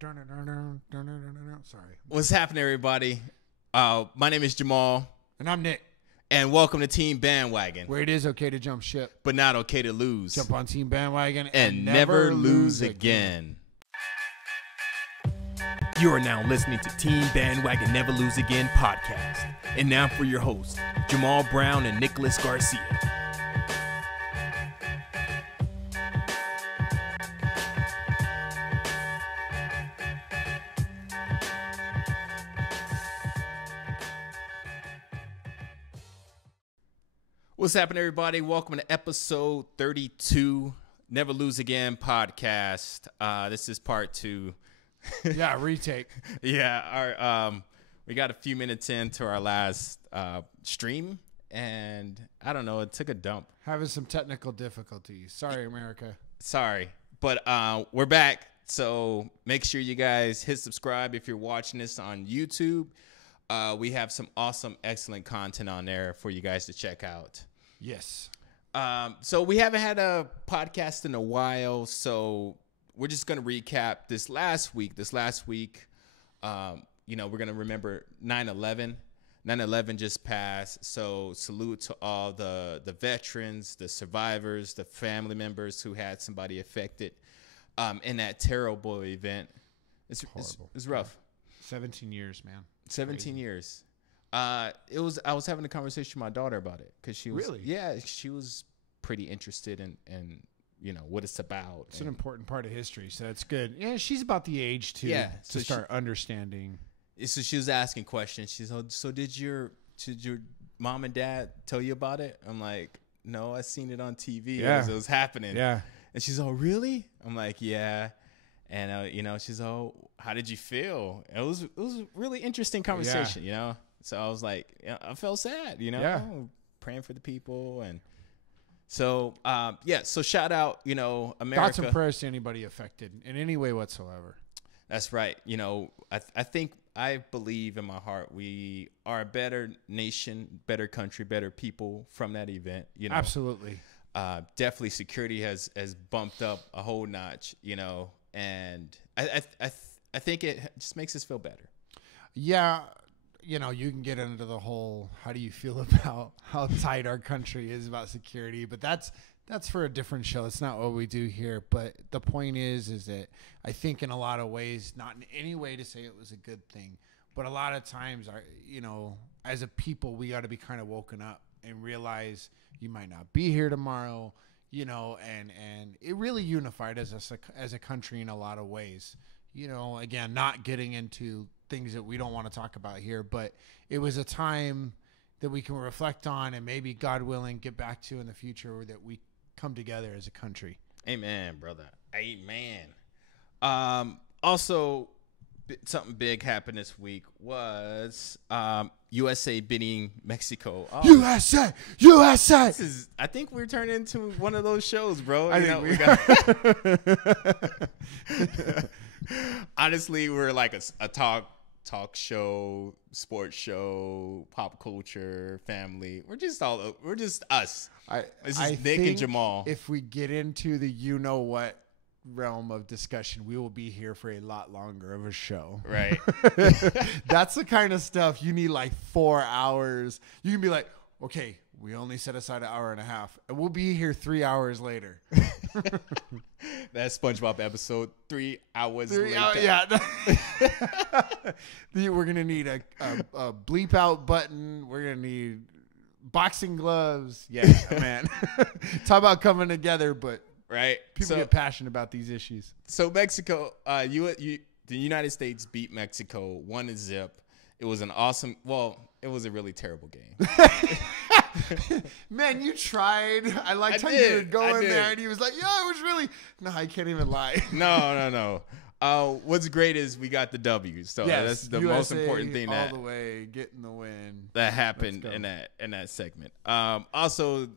Sorry. What's happening, everybody? My name is Jamal. And I'm Nick. And welcome to Team Bandwagon. Where it is okay to jump ship, but not okay to lose. Jump on Team Bandwagon and never lose again. You are now listening to Team Bandwagon Never Lose Again podcast. And now for your hosts, Jamal Brown and Nicholas Garcia. What's happening, everybody? Welcome to episode 32, Never Lose Again podcast. This is part 2. Yeah, retake. Yeah, we got a few minutes into our last stream, and I don't know, it took a dump. Having some technical difficulties. Sorry, America. Sorry, but we're back. So make sure you guys hit subscribe if you're watching this on YouTube. We have some awesome, excellent content on there for you guys to check out. Yes. So we haven't had a podcast in a while, so we're just going to recap this last week. We're going to remember 9/11. 9/11 just passed, so salute to all the veterans, the survivors, the family members who had somebody affected in that terrible event. It's rough. 17 years, man. 17 years. I was having a conversation with my daughter about it because she was she was pretty interested in what it's about. It's an important part of history, so that's good. Yeah, she's about the age to start understanding. So she was asking questions. She's so did your mom and dad tell you about it? I'm like, no, I seen it on TV as it was happening. Yeah. And she's all, really? I'm like, yeah. And she's all, how did you feel? And it was a really interesting conversation, So I was like, I felt sad, praying for the people. And so, so shout out, America. Thoughts and prayers to anybody affected in any way whatsoever. That's right. I believe in my heart we are a better nation, better country, better people from that event. Absolutely. Definitely security has bumped up a whole notch, and I think it just makes us feel better. Yeah. You can get into the whole, how do you feel about how tight our country is about security, but that's for a different show. It's not what we do here. But the point is that I think in a lot of ways, not in any way to say it was a good thing, but a lot of times, as a people, we got to be kind of woken up and realize you might not be here tomorrow, and it really unified us as a country in a lot of ways. Again, not getting into things that we don't want to talk about here, but it was a time that we can reflect on and maybe, God willing, get back to in the future, or that we come together as a country. Amen, brother. Amen. Also, something big happened this week was USA beating Mexico. Oh, USA! I think we're turning into one of those shows, bro. Honestly, we're like a talk show, sports show, pop culture, family. We're just us. This is Nick and Jamal. If we get into the what realm of discussion, we will be here for a lot longer of a show. Right. That's the kind of stuff you need like 4 hours. You can be like, okay, we only set aside an hour and a half, and we'll be here 3 hours later. That SpongeBob episode, 3 hours later. Yeah. We're going to need a bleep out button. We're going to need boxing gloves. Yeah, man. Talk about coming together, but right. People get passionate about these issues. So Mexico, the United States beat Mexico 1-0. It was it was a really terrible game. Man, you tried. I liked how you were going there, and he was like, "Yeah, it was really." No, I can't even lie. No. What's great is we got the W. So that's the USA, most important thing all the way getting the win that happened in that segment. Also,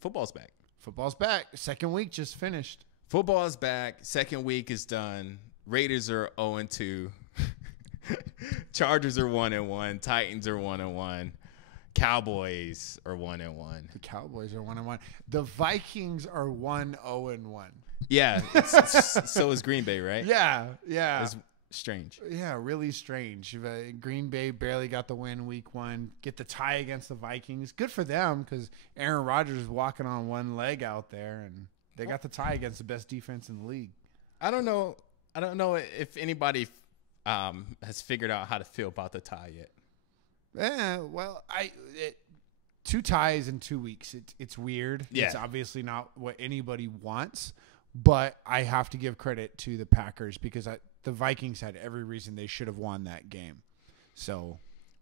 football's back. Football's back. Second week just finished. Football's back. Second week is done. Raiders are 0-2. Chargers are 1-1. Titans are 1-1. Cowboys are 1-1. The Cowboys are 1-1. The Vikings are 1-0-1. Yeah, so is Green Bay, right? Yeah. It's strange. Yeah, really strange. Green Bay barely got the win week 1. Get the tie against the Vikings. Good for them because Aaron Rodgers is walking on one leg out there, and they got the tie against the best defense in the league. I don't know if anybody has figured out how to feel about the tie yet. Yeah, well, 2 ties in 2 weeks. It's weird. Yeah. It's obviously not what anybody wants, but I have to give credit to the Packers because the Vikings had every reason they should have won that game. So,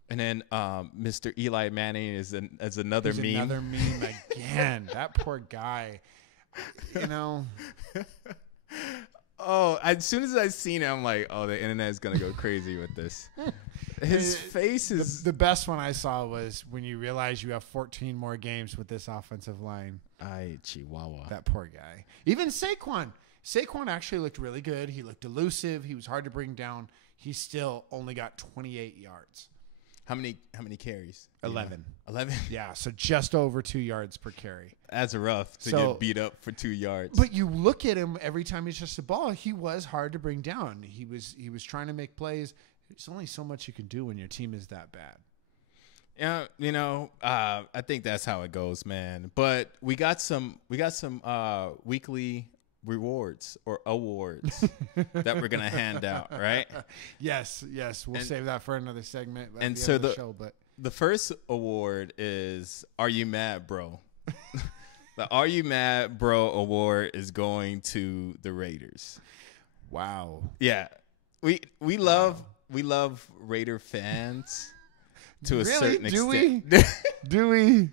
and then Mr. Eli Manning is another meme. Another meme again. That poor guy. You know. Oh, as soon as I seen it, I'm like, oh, the internet is gonna go crazy with this. His face is the best one I saw was when you realize you have 14 more games with this offensive line. Chihuahua. That poor guy. Even Saquon. Saquon actually looked really good. He looked elusive. He was hard to bring down. He still only got 28 yards. How many carries? 11. 11? Yeah, so just over 2 yards per carry. That's rough to get beat up for 2 yards. But you look at him every time he touched the ball, he was hard to bring down. He was trying to make plays. There's only so much you can do when your team is that bad. Yeah, I think that's how it goes, man. But we got some weekly rewards or awards that we're gonna hand out, right? Yes. We'll save that for another segment. And the so end of the show, but the first award is "Are You Mad, Bro?" The "Are You Mad, Bro?" award is going to the Raiders. Wow. Yeah, we love Raider fans to a certain extent. Do we?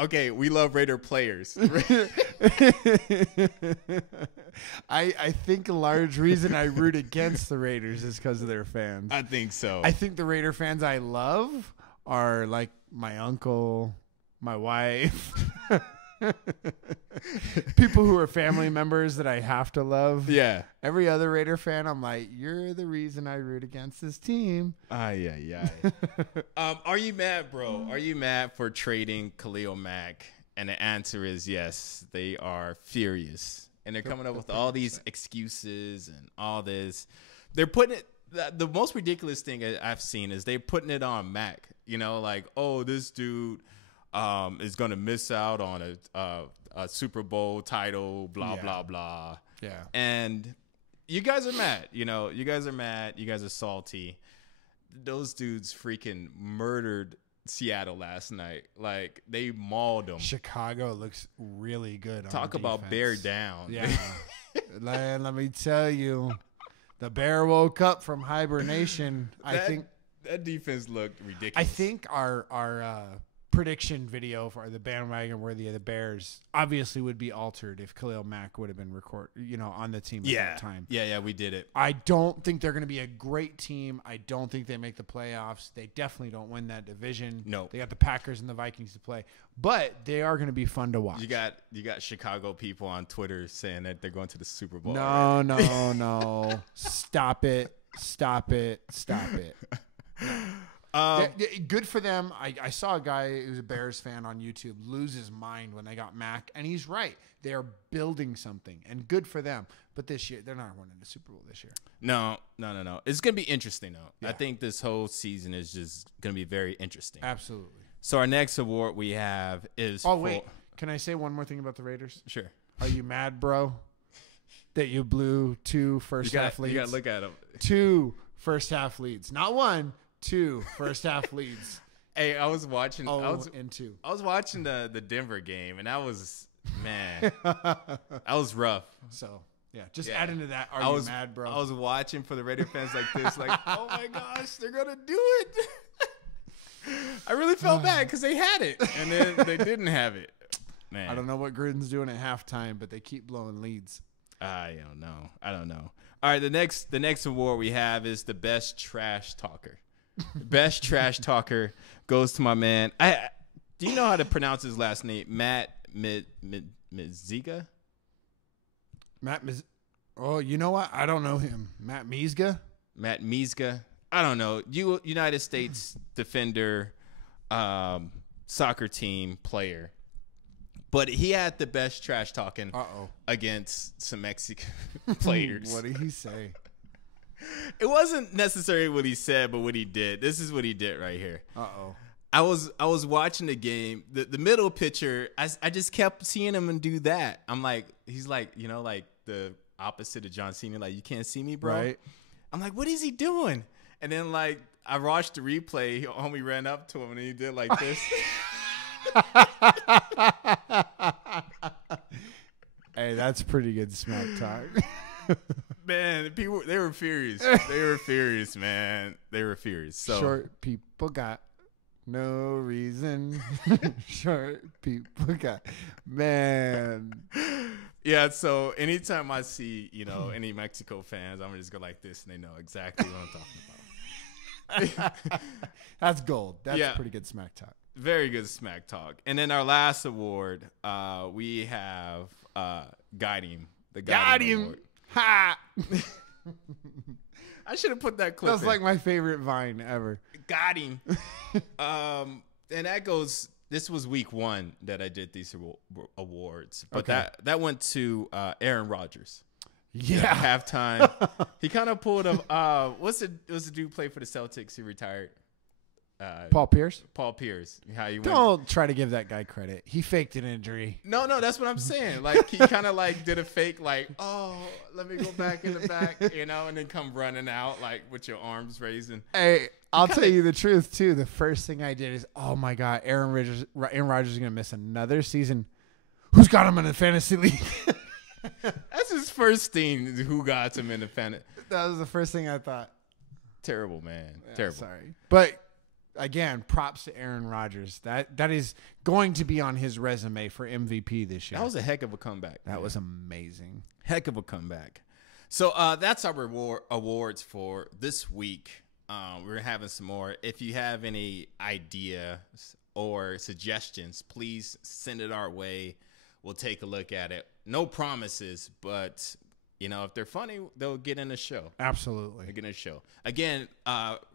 Okay, we love Raider players. I think a large reason I root against the Raiders is because of their fans. I think so. I think the Raider fans I love are like my uncle, my wife, people who are family members that I have to love. Yeah. Every other Raider fan, I'm like, you're the reason I root against this team. Are you mad, bro? Are you mad for trading Khalil Mack? And the answer is yes. They are furious. And they're coming up with all these excuses and all this. They're putting it, the most ridiculous thing I've seen is they're putting it on Mack. Like, oh, this dude is going to miss out on a Super Bowl title, blah, blah, blah. Yeah. And you guys are mad. You guys are mad. You guys are salty. Those dudes freaking murdered Seattle last night. Like, they mauled them. Chicago looks really good. Talk on about defense. bear down. Yeah. Let me tell you, the bear woke up from hibernation. I think that defense looked ridiculous. I think our prediction video for the bandwagon worthy of the Bears obviously would be altered if Khalil Mack would have been on the team at that time. Yeah, we did it. I don't think they're going to be a great team. I don't think they make the playoffs. They definitely don't win that division. No. They got the Packers and the Vikings to play, but they are going to be fun to watch. You got Chicago people on Twitter saying that they're going to the Super Bowl. No. Stop it. Good for them. I saw a guy who's a Bears fan on YouTube lose his mind when they got Mac, and he's right. They are building something, and good for them. But this year, they're not winning the Super Bowl this year. No. It's going to be interesting, though. Yeah. I think this whole season is just going to be very interesting. Absolutely. So our next award we have is wait. Can I say one more thing about the Raiders? Sure. Are you mad, bro, that you blew 2 first-half leads? You got to look at them. 2 first-half leads. Not 1. 2 first-half leads. Hey, I was watching. I was watching the Denver game, and that was that was rough. So add into that. Are you mad, bro? I was watching for the Raider fans like this, like, oh my gosh, they're gonna do it. I really felt bad because they had it, and then they didn't have it. Man, I don't know what Gruden's doing at halftime, but they keep blowing leads. I don't know. All right, the next award we have is the best trash talker. Best trash talker goes to my man. Do you know how to pronounce his last name? Matt Miziga? Oh, you know what? I don't know him. Matt Miezga? Matt Miezga. I don't know. United States defender, soccer team player. But he had the best trash talking against some Mexican players. What did he say? It wasn't necessarily what he said, but what he did. This is what he did right here. I was watching the game. The middle pitcher, I just kept seeing him do that. I'm like, he's like, you know, like the opposite of John Cena. Like, you can't see me, bro. Right. I'm like, what is he doing? And then like I watched the replay. Homie ran up to him and he did like this. Hey, that's pretty good smack talk. Man, people, they were furious. Man. They were furious. So short people got no reason. Short people got, man. Yeah, so anytime I see, you know, any Mexico fans, I'm gonna just go like this and they know exactly what I'm talking about. That's gold. That's pretty good smack talk. Very good smack talk. And then our last award, we have Got Him. The Got Him Award. Ha! I should have put that clip. That's like my favorite Vine ever. Got him. And that goes. This was week 1 that I did these awards, but that went to Aaron Rodgers. Yeah, halftime. He kind of pulled a. What's the dude play for the Celtics? He retired. Paul Pierce. How you don't try to give that guy credit. He faked an injury. No, that's what I'm saying. Like, he kind of like did a fake, like, oh, let me go back in the back, you know, and then come running out like with your arms raising. Hey, I'll tell you the truth too. The first thing I did is, oh my God, Aaron Rodgers is gonna miss another season. Who's got him in the fantasy league? That's his first thing. Who got him in the fantasy? That was the first thing I thought. Terrible, man. Terrible. Sorry, but. Again, props to Aaron Rodgers. That is going to be on his resume for MVP this year. That was a heck of a comeback. That was amazing. Heck of a comeback. So that's our awards for this week. We're having some more. If you have any ideas or suggestions, please send it our way. We'll take a look at it. No promises, but you know, if they're funny, they'll get in the show. Absolutely. They'll get in the show. Again,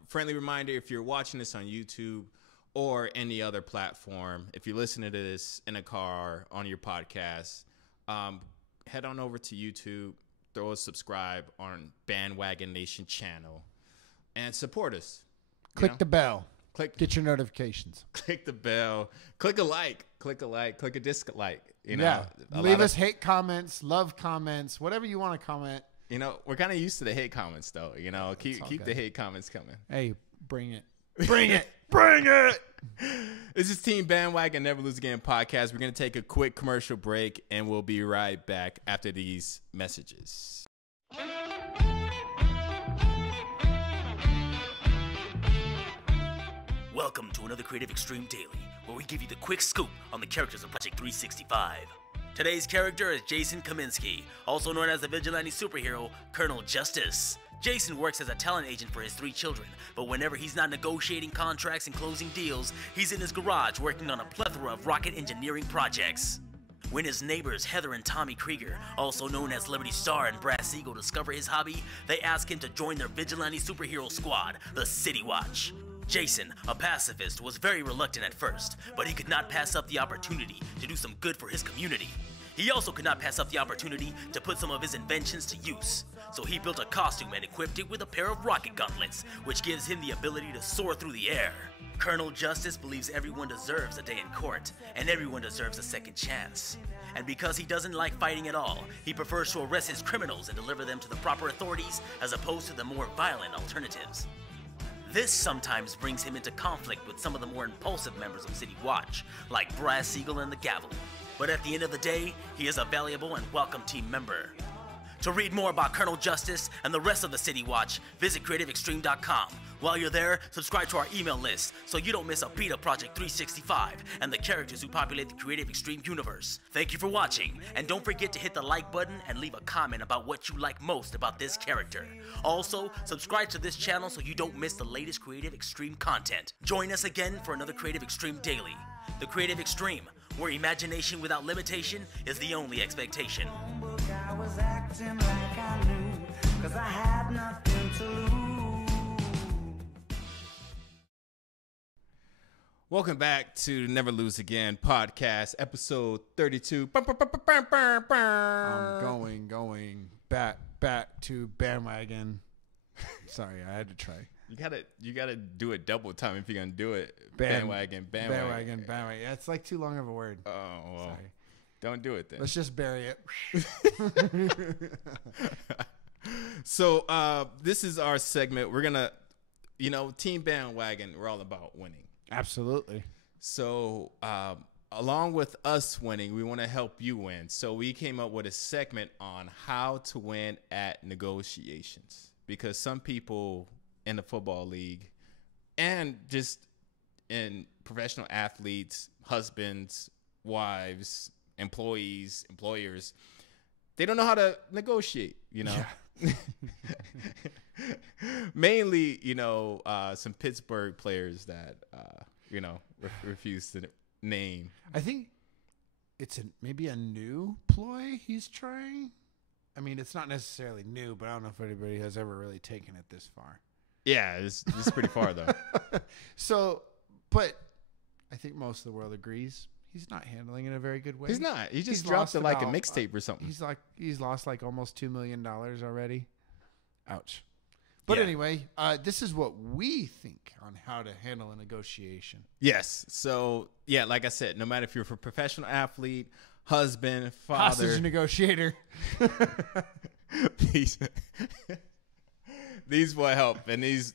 friendly reminder, if you're watching this on YouTube or any other platform, if you're listening to this in a car, on your podcast, head on over to YouTube, throw a subscribe on Bandwagon Nation channel, and support us. Click the bell. Get your notifications. Click the bell. Click a like. Click a dislike. You know, yeah. Leave us hate comments, love comments, whatever you want to comment. You know, we're kind of used to the hate comments, though. You know, keep the hate comments coming. Hey, bring it. Bring it. Bring it. This is Team Bandwagon Never Lose Again podcast. We're going to take a quick commercial break, and we'll be right back after these messages. Welcome to another Creative Extreme Daily, where we give you the quick scoop on the characters of Project 365. Today's character is Jason Kaminsky, also known as the vigilante superhero Colonel Justice. Jason works as a talent agent for his 3 children, but whenever he's not negotiating contracts and closing deals, he's in his garage working on a plethora of rocket engineering projects. When his neighbors Heather and Tommy Krieger, also known as Celebrity Star and Brass Eagle, discover his hobby, they ask him to join their vigilante superhero squad, the City Watch. Jason, a pacifist, was very reluctant at first, but he could not pass up the opportunity to do some good for his community. He also could not pass up the opportunity to put some of his inventions to use. So he built a costume and equipped it with a pair of rocket gauntlets, which gives him the ability to soar through the air. Colonel Justice believes everyone deserves a day in court, and everyone deserves a second chance. And because he doesn't like fighting at all, he prefers to arrest his criminals and deliver them to the proper authorities as opposed to the more violent alternatives. This sometimes brings him into conflict with some of the more impulsive members of City Watch, like Brass Eagle and the Gavel. But at the end of the day, he is a valuable and welcome team member. To read more about Colonel Justice and the rest of the City Watch, visit CreativeExtreme.com. While you're there, subscribe to our email list so you don't miss a beat of Project 365 and the characters who populate the Creative Extreme universe. Thank you for watching, and don't forget to hit the like button and leave a comment about what you like most about this character. Also, subscribe to this channel so you don't miss the latest Creative Extreme content. Join us again for another Creative Extreme Daily. The Creative Extreme, where imagination without limitation is the only expectation. I was acting like I knew, 'cause I had nothing to lose. Welcome back to Never Lose Again podcast, episode 32. I'm going back to Bandwagon. Sorry, I had to try. You gotta do it double time if you're gonna do it. Bandwagon. Yeah, it's like too long of a word. Oh, well, sorry. Don't do it then. Let's just bury it. So this is our segment. We're gonna, Team Bandwagon. We're all about winning. Absolutely. So along with us winning, we want to help you win. So we came up with a segment on how to win at negotiations, because some people in the football league and just in professional athletes, husbands, wives, employees, employers, they don't know how to negotiate, Yeah. Mainly, some Pittsburgh players that, refuse to name. I think it's maybe a new ploy he's trying. I mean, it's not necessarily new, but I don't know if anybody has ever really taken it this far. Yeah, it's pretty far, though. So, but I think most of the world agrees he's not handling it in a very good way. He's not. He just dropped it like a mixtape or something. He's lost like almost $2 million already. Ouch. But anyway, this is what we think on how to handle a negotiation. Yes. So, like I said, no matter if you're a professional athlete, husband, father. Hostage negotiator. These will help. And this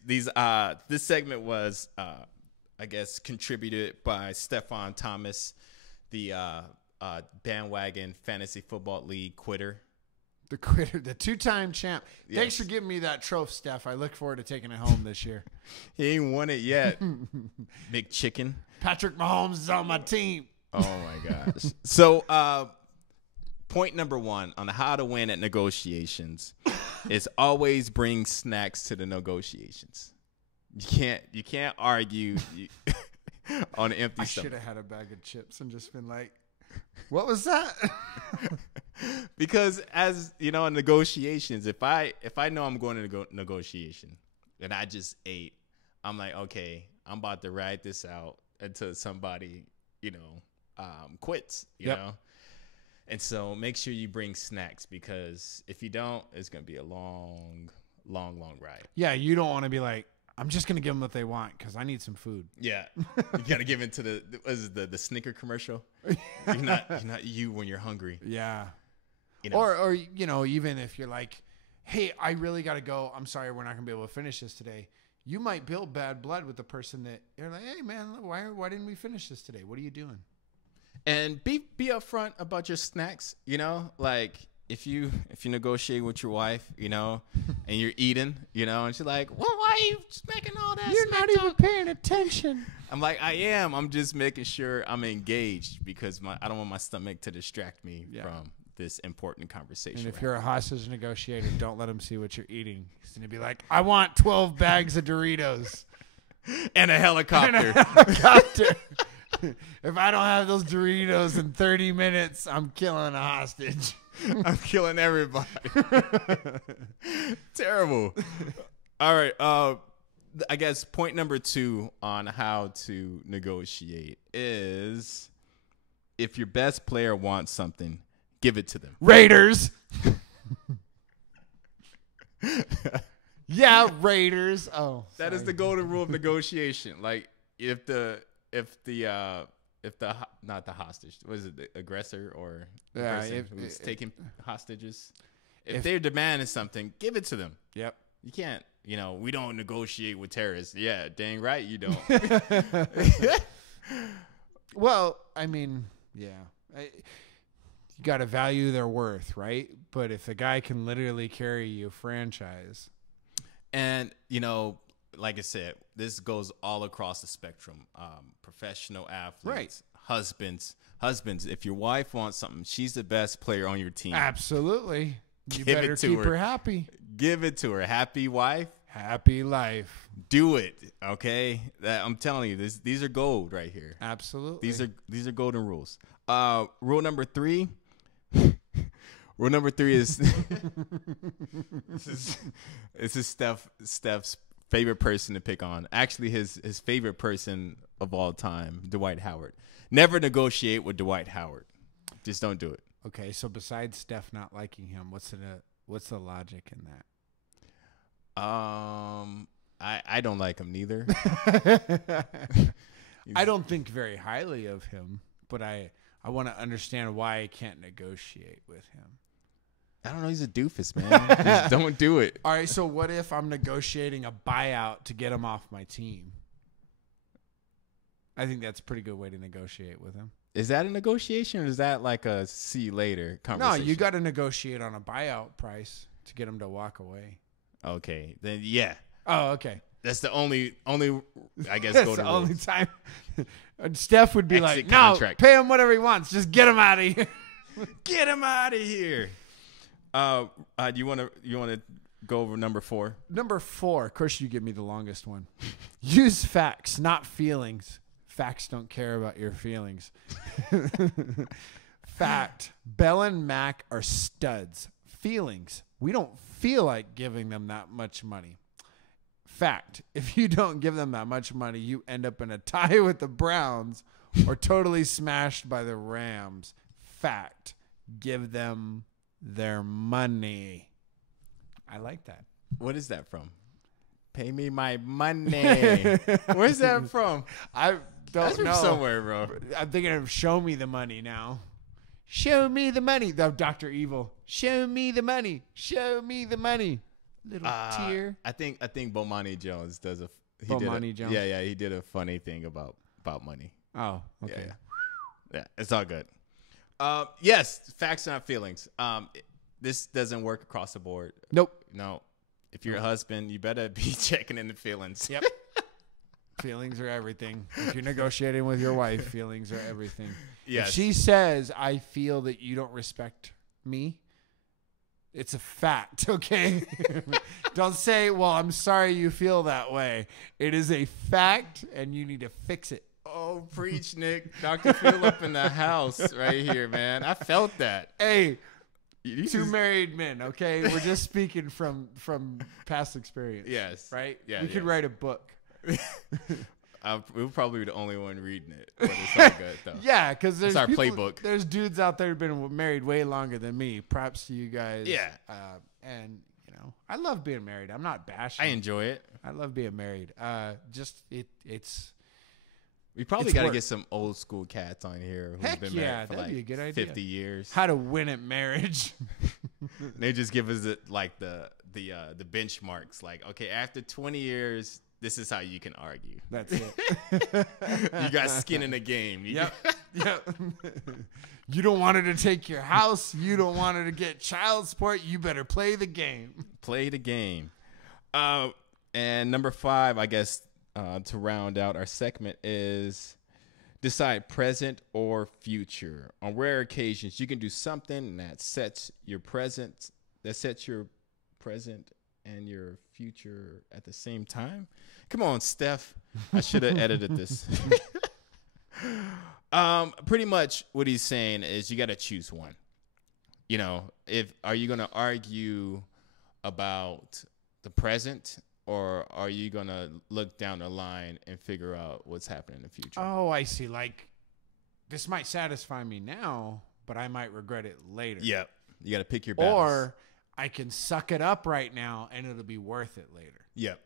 segment was, I guess, contributed by Stefan Thomas, the Bandwagon Fantasy Football League quitter. The quitter, the two-time champ. Yes. Thanks for giving me that trophy, Steph. I look forward to taking it home this year. He ain't won it yet. Big chicken. Patrick Mahomes is on my team. Oh, my gosh. So, point number 1 on how to win at negotiations is always bring snacks to the negotiations. You can't argue on an empty stomach. I should have had a bag of chips and just been like, what was that? Because as in negotiations, if I know I'm going to negotiation and I just ate, I'm like, okay, I'm about to ride this out until somebody, quits, you know? And so make sure you bring snacks, because if you don't, it's going to be a long, long, long ride. Yeah, you don't want to be like, I'm just going to give them what they want because I need some food. Yeah. You got to give into the Snicker commercial. You're not you when you're hungry. Yeah. Or even if you're like, hey, I really got to go. I'm sorry, we're not going to be able to finish this today. You might build bad blood with the person that you're like, hey, man, why didn't we finish this today? What are you doing? And be upfront about your snacks, like if you negotiate with your wife, and you're eating, and she's like, well, why are you making all that? You're not even paying attention. I'm like, I am. I'm just making sure I'm engaged, because I don't want my stomach to distract me from this important conversation. And if you're a hostage negotiator, don't let him see what you're eating. He's going to be like, I want 12 bags of Doritos. And a helicopter. If I don't have those Doritos in 30 minutes, I'm killing a hostage. I'm killing everybody. Terrible. All right. I guess point number 2 on how to negotiate is, if your best player wants something, give it to them. Raiders. Yeah, Raiders. Oh, that is the golden rule of negotiation. Like if not the hostage, was it the aggressor or the person who's taking hostages? If they're demanding something, give it to them. Yep. You can't, we don't negotiate with terrorists. Yeah, dang right you don't. Well, I mean, yeah. You got to value their worth, right? But if a guy can literally carry you a franchise. And, like I said, this goes all across the spectrum. Professional athletes, right. Husbands. If your wife wants something, she's the best player on your team. Absolutely. You better keep her happy. Give it to her. Happy wife, happy life. Do it, okay? I'm telling you, these are gold right here. Absolutely. These are golden rules. Rule number 3. Rule number 3 is this is Steph's favorite person to pick on. Actually, his favorite person of all time, Dwight Howard. Never negotiate with Dwight Howard. Just don't do it. Okay, so besides Steph not liking him, what's the logic in that? I don't like him neither. I don't think very highly of him, but I want to understand why I can't negotiate with him. I don't know. He's a doofus, man. Just don't do it. All right, so what if I'm negotiating a buyout to get him off my team? I think that's a pretty good way to negotiate with him. Is that a negotiation or is that like a see you later conversation? No, you got to negotiate on a buyout price to get him to walk away. Okay, then yeah. Oh, okay. That's the only I guess That's go to the only rules. time. Steph would be Exit like, contract. "No, pay him whatever he wants. Just get him out of here." Get him out of here. Do you want to go over number 4? Number 4. Of course, you give me the longest one. Use facts, not feelings. Facts don't care about your feelings. Fact. Bell and Mac are studs. Feelings. We don't feel like giving them that much money. Fact. If you don't give them that much money, you end up in a tie with the Browns or totally smashed by the Rams. Fact. Give them their money. I like that. What is that from? Pay me my money. Where's that from? I don't That's know. from somewhere, bro. I'm thinking of Show Me the Money now. Show me the money. The Dr. Evil. Show me the money. Show me the money. Little tear. I think Bomani Jones does Bomani Jones? Yeah, he did a funny thing about money. Oh, okay. Yeah, it's all good. Yes, facts not feelings. This doesn't work across the board. Nope. No. If you're a husband, you better be checking in the feelings. Yep. Feelings are everything. If you're negotiating with your wife, feelings are everything. Yes. If she says, "I feel that you don't respect me," it's a fact, okay? Don't say, "Well, I'm sorry you feel that way." It is a fact, and you need to fix it. Oh, preach, Nick. Dr. Phil up in the house right here, man. I felt that. Hey, You two just- married men, okay? We're just speaking from past experience. Yes. Right? Yeah, We could yes. write a book. We'll probably be the only one reading it. But it's all good, though. Yeah, because there's our people- playbook. There's dudes out there who've been married way longer than me. Props to you guys. Yeah. And I love being married. I'm not bashing. I enjoy it. I love being married. It's We probably It's got to work. get some old school cats on here who've Heck been yeah, married for that'd like be a good idea. 50 years. how to win at marriage. They just give us like the benchmarks. Like, okay, after 20 years, this is how you can argue. That's it. You got skin in the game. Yep. Yep. You don't want her to take your house. You don't want her to get child support. You better play the game. Play the game. And number 5, I guess, to round out our segment is decide present or future. On rare occasions, you can do something that sets your present and your future at the same time. Come on, Steph. I should have edited this. Pretty much what he's saying is you got to choose one. Are you going to argue about the present, or are you going to look down the line and figure out what's happening in the future? Oh, I see. Like, this might satisfy me now, but I might regret it later. Yep. You got to pick your battles. Or I can suck it up right now and it'll be worth it later. Yep.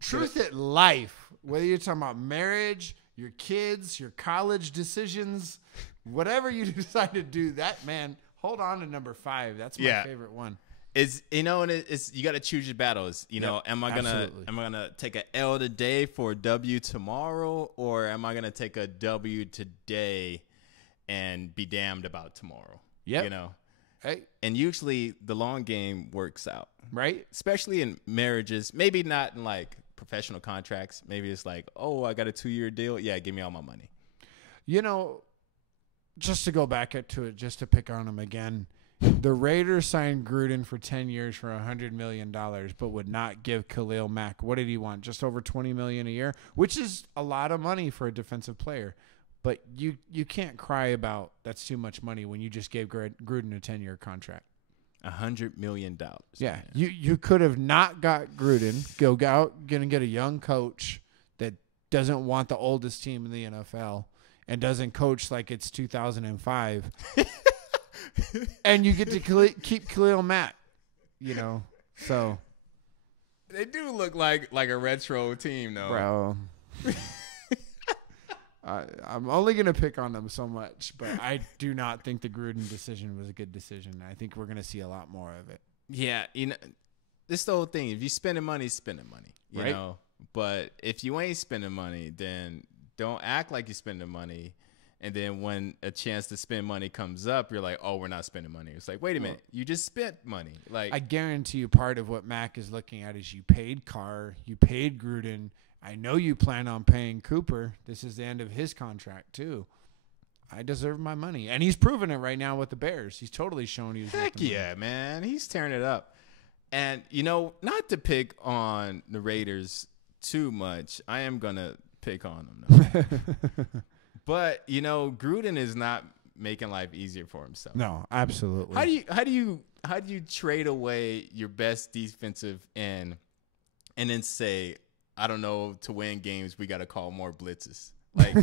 Truth at life, whether you're talking about marriage, your kids, your college decisions, whatever you decide to do, that, man, hold on to number 5. That's my favorite one. It's and it's you got to choose your battles. Am I gonna take a L today for a W tomorrow, or am I gonna take a W today and be damned about tomorrow? Yep. Hey, And usually the long game works out, right? especially in marriages. Maybe not in like professional contracts. Maybe it's like, oh, I got a 2-year deal. Yeah, give me all my money. Just to go back to it, just to pick on him again. The Raiders signed Gruden for 10 years for $100 million, but would not give Khalil Mack. What did he want? Just over $20 million a year, which is a lot of money for a defensive player. But you can't cry about that's too much money when you just gave Gruden a 10-year contract. $100 million. Yeah, man. you could have not got Gruden. Go out, gonna get a young coach that doesn't want the oldest team in the NFL and doesn't coach like it's 2005, and you get to keep Khalil Mack. You know, so They do look like a retro team, though. bro. I'm only going to pick on them so much, but I do not think the Gruden decision was a good decision. I think we're going to see a lot more of it. Yeah, you know, this is the whole thing. If you spending money, you Right. know. But if you ain't spending money, then don't act like you're spending money. And then when a chance to spend money comes up, you're like, oh, we're not spending money. It's like, wait a minute, you just spent money. Like, I guarantee you part of what Mac is looking at is you paid Carr, you paid Gruden. I know you plan on paying Cooper. This is the end of his contract, too. I deserve my money. And he's proven it right now with the Bears. He's totally shown he's heck yeah, man. He's tearing it up. And, you know, not to pick on the Raiders too much, I am going to pick on them, though. But, you know, Gruden is not making life easier for himself. No, absolutely. How do you trade away your best defensive end and then say, I don't know, to win games we got to call more blitzes? Like,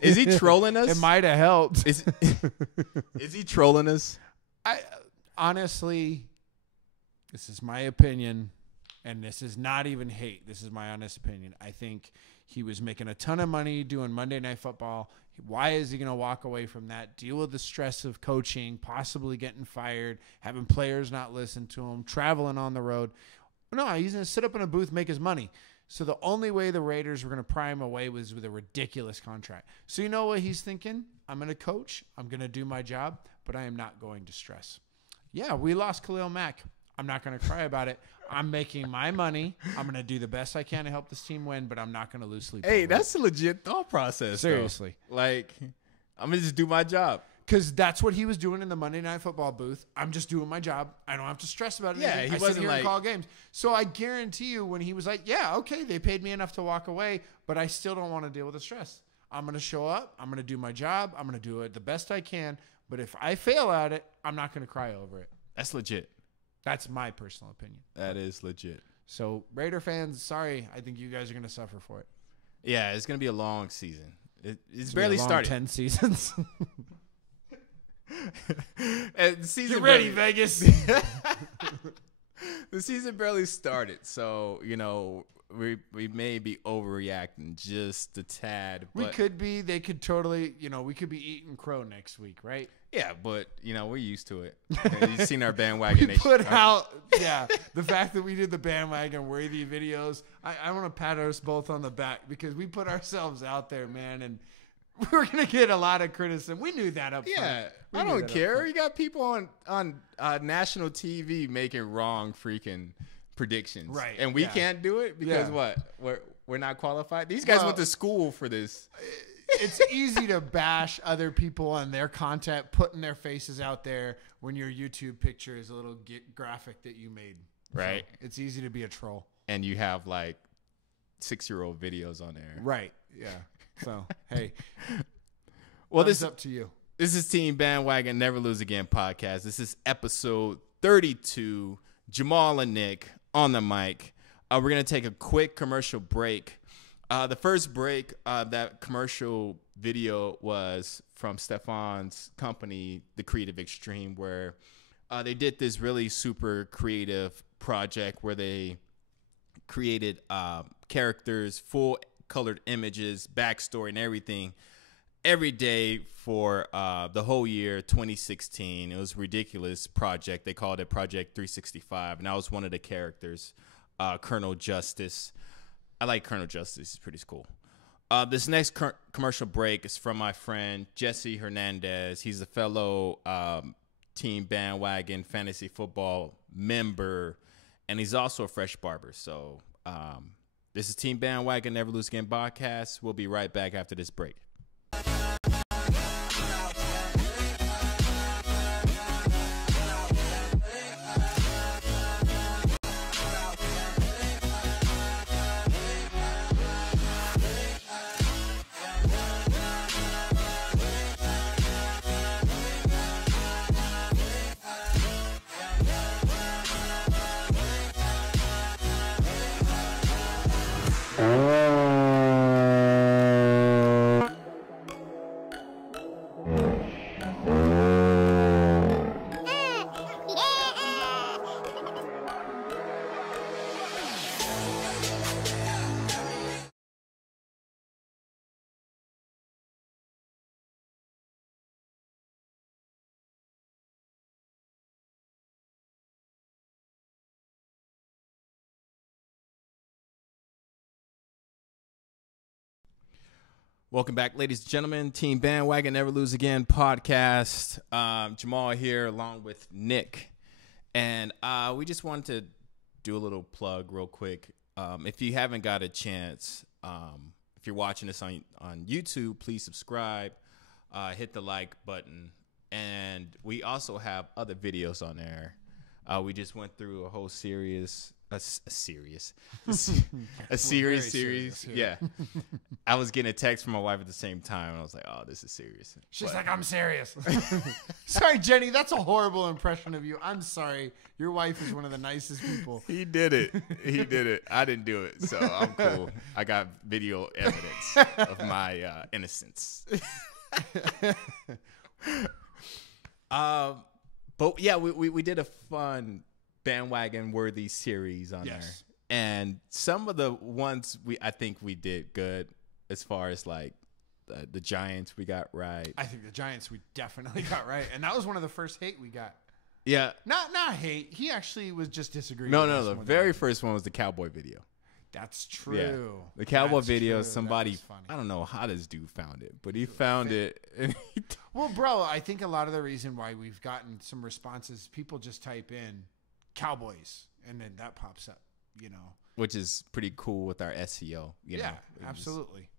is he trolling us? It might have helped. Is he trolling us? I honestly, this is my opinion, and this is not even hate. This is my honest opinion. I think he was making a ton of money doing Monday Night Football. Why is he going to walk away from that? Deal with the stress of coaching, possibly getting fired, having players not listen to him, traveling on the road. No, he's going to sit up in a booth, make his money. So the only way the Raiders were going to pry him away was with a ridiculous contract. So you know what he's thinking? I'm going to coach. I'm going to do my job, but I am not going to stress. Yeah, we lost Khalil Mack. I'm not going to cry about it. I'm making my money. I'm going to do the best I can to help this team win, but I'm not going to lose sleep. Hey, that's a legit thought process. Seriously. Though. Like, I'm going to just do my job. Because that's what he was doing in the Monday Night Football booth. I'm just doing my job. I don't have to stress about it. Yeah, he I wasn't sit here like, and call games. So I guarantee you when he was like, yeah, okay, they paid me enough to walk away, but I still don't want to deal with the stress. I'm going to show up. I'm going to do my job. I'm going to do it the best I can. But if I fail at it, I'm not going to cry over it. That's legit. That's my personal opinion. That is legit. So Raider fans, sorry. I think you guys are going to suffer for it. Yeah, it's going to be a long season. It's barely barely started. 10 seasons. And the season Get ready, barely, Vegas. the season barely started, so you know we may be overreacting just a tad. We But, could be. They could totally. We could be eating crow next week, right? yeah, but you know we're used to it. You've seen our bandwagon. We nation. put out, the fact that we did the bandwagon worthy videos. I want to pat us both on the back because we put ourselves out there, man, and we're gonna get a lot of criticism. We knew that up front. Yeah, We I knew don't that up care. front. You got people on national TV making wrong freaking predictions, Right, And we yeah. can't do it because Yeah. what? We're not qualified. These guys Well, went to school for this. It's easy to bash other people on their content, putting their faces out there when your YouTube picture is a little graphic that you made. Right. So it's easy to be a troll. And you have like 6-year-old videos on there. Right. Yeah. So, hey, Well, thumbs this up to you. This is Team Bandwagon Never Lose Again podcast. This is episode 32. Jamal and Nick on the mic. We're going to take a quick commercial break. The first break, that commercial video was from Stefan's company, The Creative Extreme, where they did this really super creative project where they created characters, full colored images, backstory, and everything every day for the whole year 2016. It was a ridiculous project. They called it Project 365, and I was one of the characters, Colonel Justice. I like Colonel Justice. He's pretty cool. This next commercial break is from my friend Jesse Hernandez. He's a fellow Team Bandwagon fantasy football member, and he's also a fresh barber. So this is Team Bandwagon Never Lose Again podcast. We'll be right back after this break. Welcome back, ladies and gentlemen. Team Bandwagon Never Lose Again podcast. Jamal here along with Nick. And we just wanted to do a little plug real quick. If you haven't got a chance, if you're watching this on YouTube, please subscribe, hit the like button. And we also have other videos on there. We just went through a whole series. A series. Yeah. I was getting a text from my wife at the same time, and I was like, oh, this is serious. She's like, I'm serious. Sorry, Jenny. That's a horrible impression of you. I'm sorry. Your wife is one of the nicest people. He did it. I didn't do it, so I'm cool. I got video evidence of my innocence. But, yeah, we did a fun bandwagon worthy series on there, and some of the ones I think we did good as far as like the Giants we got right. I think the Giants we definitely got right, and that was one of the first hate we got. Yeah, not hate. He actually was just disagreeing. No, the very first one was the cowboy video. That's true. Yeah. The cowboy video. Somebody, I don't know how this dude found it, but he found it. And well, bro, I think a lot of the reason why we've gotten some responses, people just type in Cowboys, and then that pops up, you know, which is pretty cool with our SEO. You know, absolutely.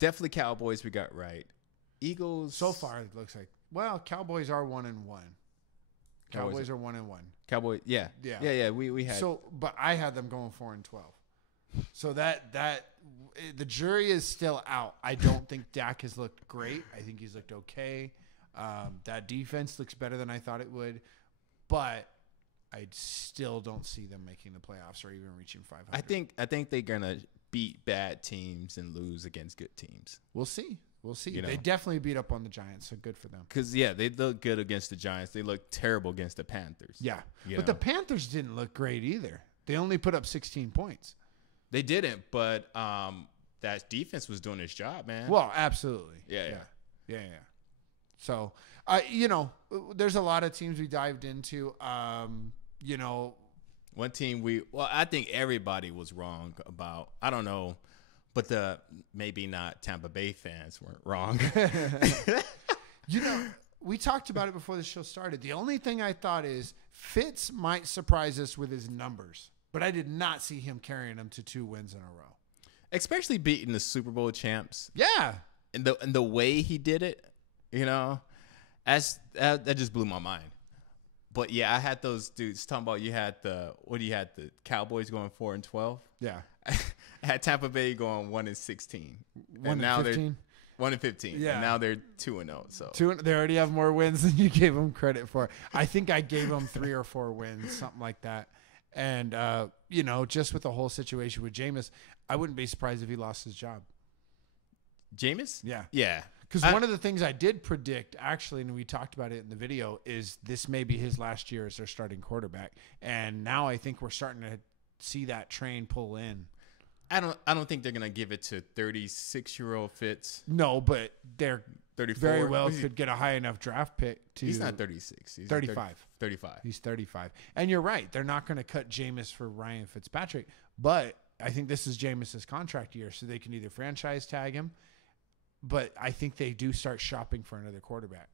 Definitely Cowboys we got right. Eagles so far it looks like Cowboys are 1-1. Cowboys are 1-1. Cowboys, yeah. We had but I had them going 4-12. So that the jury is still out. I don't think Dak has looked great. I think he's looked okay. That defense looks better than I thought it would. But I still don't see them making the playoffs or even reaching 500. I think they're gonna beat bad teams and lose against good teams. We'll see. You know? They definitely beat up on the Giants, so good for them. Because they look good against the Giants. They look terrible against the Panthers. Yeah, but the Panthers didn't look great either. They only put up 16 points. They didn't, but that defense was doing its job, man. Well, absolutely. Yeah. So, you know, there's a lot of teams we dived into. You know, one team I think everybody was wrong about. I don't know, but maybe not Tampa Bay fans weren't wrong. You know, we talked about it before the show started. The only thing I thought is Fitz might surprise us with his numbers, but I did not see him carrying them to 2 wins in a row. Especially beating the Super Bowl champs. Yeah. And the way he did it, you know, that just blew my mind. But yeah, I had those dudes talking about you had the Cowboys going 4-12. Yeah. I had Tampa Bay going 1-16. 1-15. 1-15. Yeah. And now they're 2-0. So they already have more wins than you gave them credit for. I think I gave them 3 or 4 wins, something like that. And you know, just with the whole situation with Jameis, I wouldn't be surprised if he lost his job. Jameis? Yeah. Yeah. Because one of the things I did predict, actually, and we talked about it in the video, is this may be his last year as their starting quarterback. And now I think we're starting to see that train pull in. I don't think they're gonna give it to 36-year-old Fitz. No, but they're 34. very well could get a high enough draft pick to. He's not 36. He's 35. 35. He's 35. And you're right. They're not going to cut Jameis for Ryan Fitzpatrick. But I think this is Jameis's contract year, so they can either franchise tag him. But I think they do start shopping for another quarterback.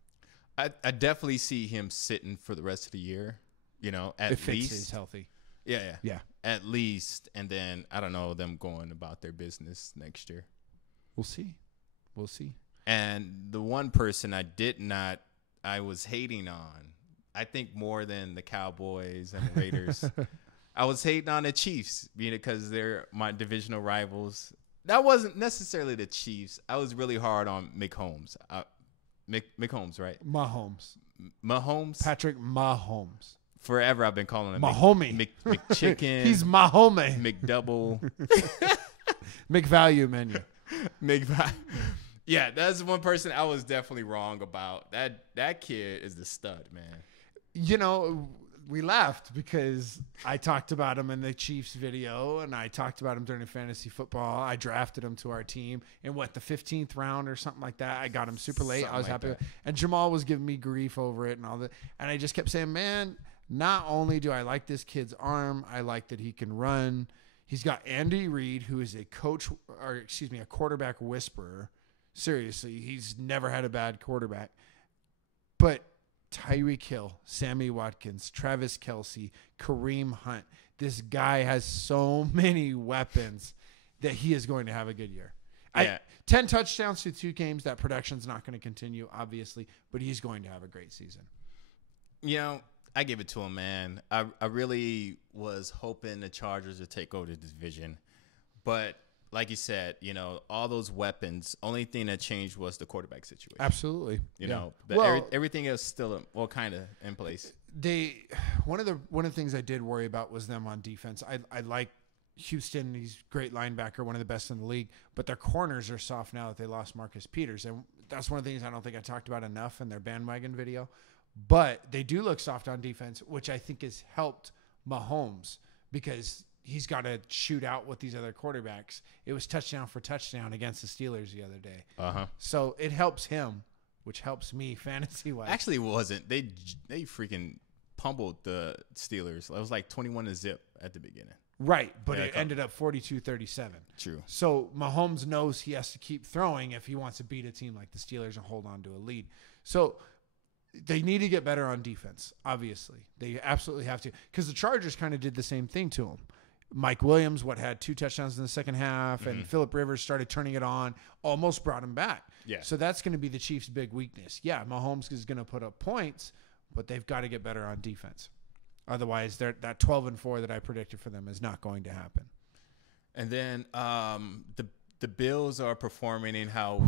I definitely see him sitting for the rest of the year. You know, at if least Fitz is healthy. Yeah. At least, and then I don't know them going about their business next year. We'll see. And the one person I was hating on, I think more than the Cowboys and the Raiders, I was hating on the Chiefs, because they're my divisional rivals. That wasn't necessarily the Chiefs. I was really hard on McHolmes. McHolmes, right? Mahomes. Mahomes? Patrick Mahomes. forever I've been calling him my homie. McChicken. He's my homie. McDouble. McValue menu. McValue. Yeah, that's one person I was definitely wrong about. That kid is the stud, man. You know, we laughed because I talked about him in the Chiefs video, and I talked about him during fantasy football. I drafted him to our team in the 15th round or something like that. I got him super late. I was happy. And Jamal was giving me grief over it and all that. And I just kept saying, man, not only do I like this kid's arm, I like that he can run. He's got Andy Reid, who is a quarterback whisperer. Seriously, he's never had a bad quarterback. But Tyreek Hill, Sammy Watkins, Travis Kelce, Kareem Hunt. This guy has so many weapons that he is going to have a good year. Yeah. 10 touchdowns to 2 games. That production's not going to continue, obviously, but he's going to have a great season. You know, I give it to him, man. I really was hoping the Chargers would take over the division. But like you said, you know, all those weapons, only thing that changed was the quarterback situation. Absolutely. You know, but everything is still, kind of in place. One of the things I did worry about was them on defense. I like Houston. He's a great linebacker, one of the best in the league, but their corners are soft now that they lost Marcus Peters. And that's one of the things I don't think I talked about enough in their bandwagon video. But they do look soft on defense, which I think has helped Mahomes because he's got to shoot out with these other quarterbacks. It was touchdown for touchdown against the Steelers the other day. So it helps him, which helps me fantasy-wise. Actually, it wasn't. They freaking pummeled the Steelers. It was like 21-0 at the beginning. Right, but it ended up 42-37. True. So Mahomes knows he has to keep throwing if he wants to beat a team like the Steelers and hold on to a lead. So they need to get better on defense, obviously. They absolutely have to, because the Chargers kind of did the same thing to him. Mike Williams, had 2 touchdowns in the second half, and Phillip Rivers started turning it on, almost brought him back. Yeah. So that's going to be the Chiefs' big weakness. Yeah, Mahomes is going to put up points, but they've got to get better on defense. Otherwise, that 12-4 that I predicted for them is not going to happen. And then the Bills are performing in how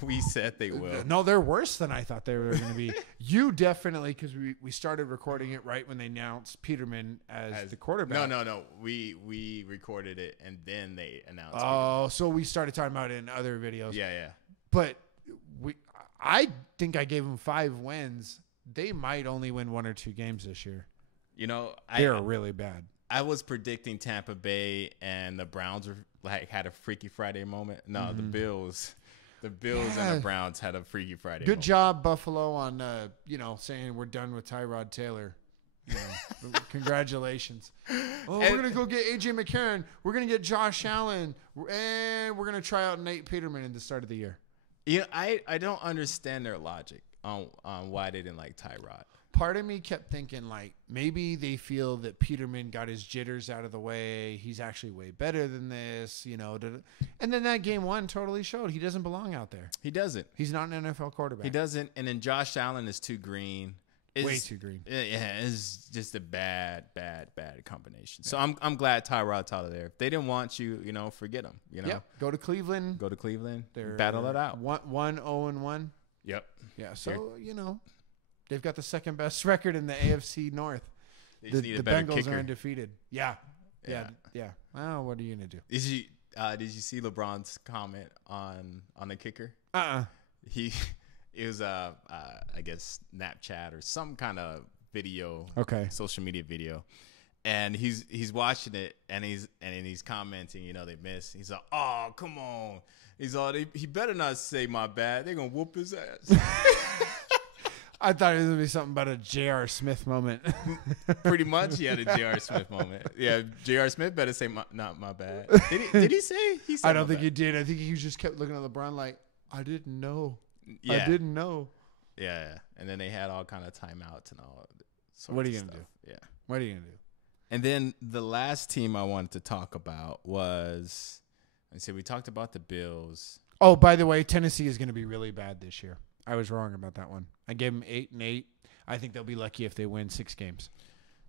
we said they will. No, they're worse than I thought they were going to be. You definitely, because we started recording it right when they announced Peterman as the quarterback. No. We recorded it and then they announced. Oh, so we started talking about it in other videos. Yeah. But I think I gave them 5 wins. They might only win 1 or 2 games this year. You know, they're really bad. I was predicting Tampa Bay and the Browns were had a Freaky Friday moment. No, the Bills. The Bills and the Browns had a Freaky Friday. Good job, Buffalo, on saying we're done with Tyrod Taylor. Congratulations. We're gonna go get AJ McCarron. We're gonna get Josh Allen, and we're gonna try out Nate Peterman in the start of the year. Yeah, I don't understand their logic on why they didn't like Tyrod. Part of me kept thinking, like, maybe they feel that Peterman got his jitters out of the way. He's actually way better than this, And then that game 1 totally showed he doesn't belong out there. He doesn't. He's not an NFL quarterback. He doesn't. And then Josh Allen is too green. Way too green. Yeah, it's just a bad combination. So I'm glad Tyrod's out of there. If they didn't want you, forget them. Yep. Go to Cleveland. They're battle it out. 1-0-1. Yep. Yeah. So they've got the second best record in the AFC North. The Bengals kicker. are undefeated. Yeah. Well, what are you gonna do? Did you see LeBron's comment on the kicker? It was I guess Snapchat or some kind of video, social media video, and he's watching it and he's commenting. They miss. He's like, oh, come on. He's all he better not say my bad. They're gonna whoop his ass. I thought it was going to be something about a J.R. Smith moment. Pretty much, he had a J.R. Smith moment. Yeah, J.R. Smith better say not my bad. Did he say? He said I don't think he did. I think he just kept looking at LeBron like, I didn't know. Yeah. I didn't know. Yeah, and then they had all kind of timeouts and all sorts What are you going to do? Yeah. What are you going to do? And then the last team I wanted to talk about was, we talked about the Bills. Oh, by the way, Tennessee is going to be really bad this year. I was wrong about that one. I gave them 8-8. I think they'll be lucky if they win 6 games.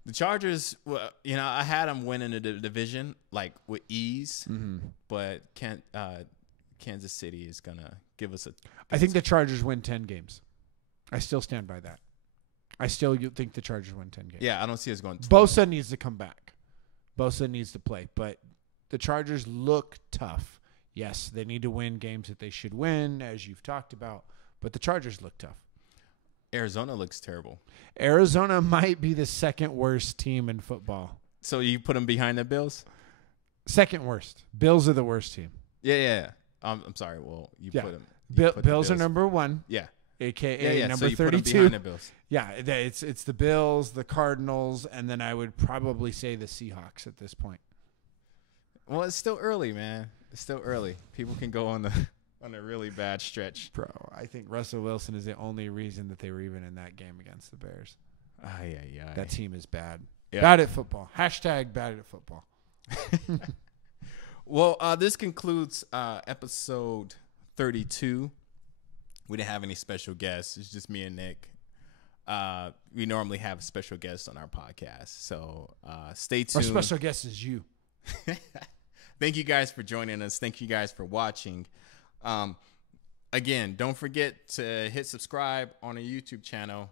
The Chargers, I had them winning the division with ease, but Kansas City is gonna give us a. I think the Chargers win 10 games. I still stand by that. I still think the Chargers win 10 games. Yeah, I don't see us going 12. Bosa needs to come back. Bosa needs to play. But the Chargers look tough. Yes, they need to win games that they should win, as you've talked about. But the Chargers look tough. Arizona looks terrible. Arizona might be the second worst team in football. So you put them behind the Bills? Second worst. Bills are the worst team. Yeah. I'm sorry. Well, you put them. Bills are number 1. Yeah. AKA number so you 32. put them behind the Bills. Yeah, it's the Bills, the Cardinals, and then I would probably say the Seahawks at this point. Well, it's still early, man. It's still early. People can go on a really bad stretch. Bro, I think Russell Wilson is the only reason that they were even in that game against the Bears. Yeah. That team is bad. Yeah. Bad at football. Hashtag bad at football. Well, this concludes episode 32. We didn't have any special guests. It's just me and Nick. We normally have special guests on our podcast, so stay tuned. Our special guest is you. Thank you guys for joining us. Thank you guys for watching. Again, don't forget to hit subscribe on our YouTube channel.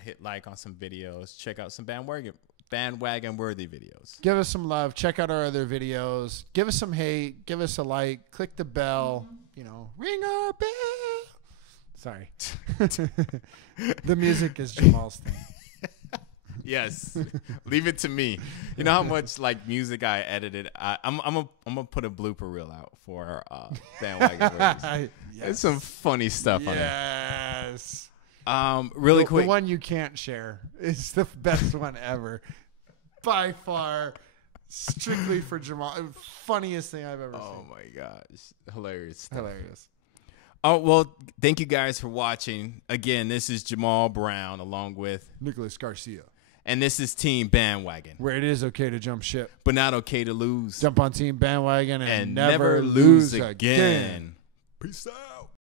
Hit like on some videos. Check out some bandwagon worthy videos. Give us some love. Check out our other videos. Give us some hate. Give us a like. Click the bell. Ring our bell. Sorry. The music is Jamal's thing. Yes. Leave it to me. You know how much music I edited? I'm gonna put a blooper reel out for bandwagon worthies. Yes. There's some funny stuff on it. Yes. Really quick. The one you can't share is the best one ever. By far. Strictly for Jamal. Funniest thing I've ever seen. Oh my gosh. Hilarious stuff. Hilarious. Oh, well, thank you guys for watching. Again, this is Jamal Brown along with Nicholas Garcia. And this is Team Bandwagon. Where it is okay to jump ship. But not okay to lose. Jump on Team Bandwagon and never lose again. Peace out.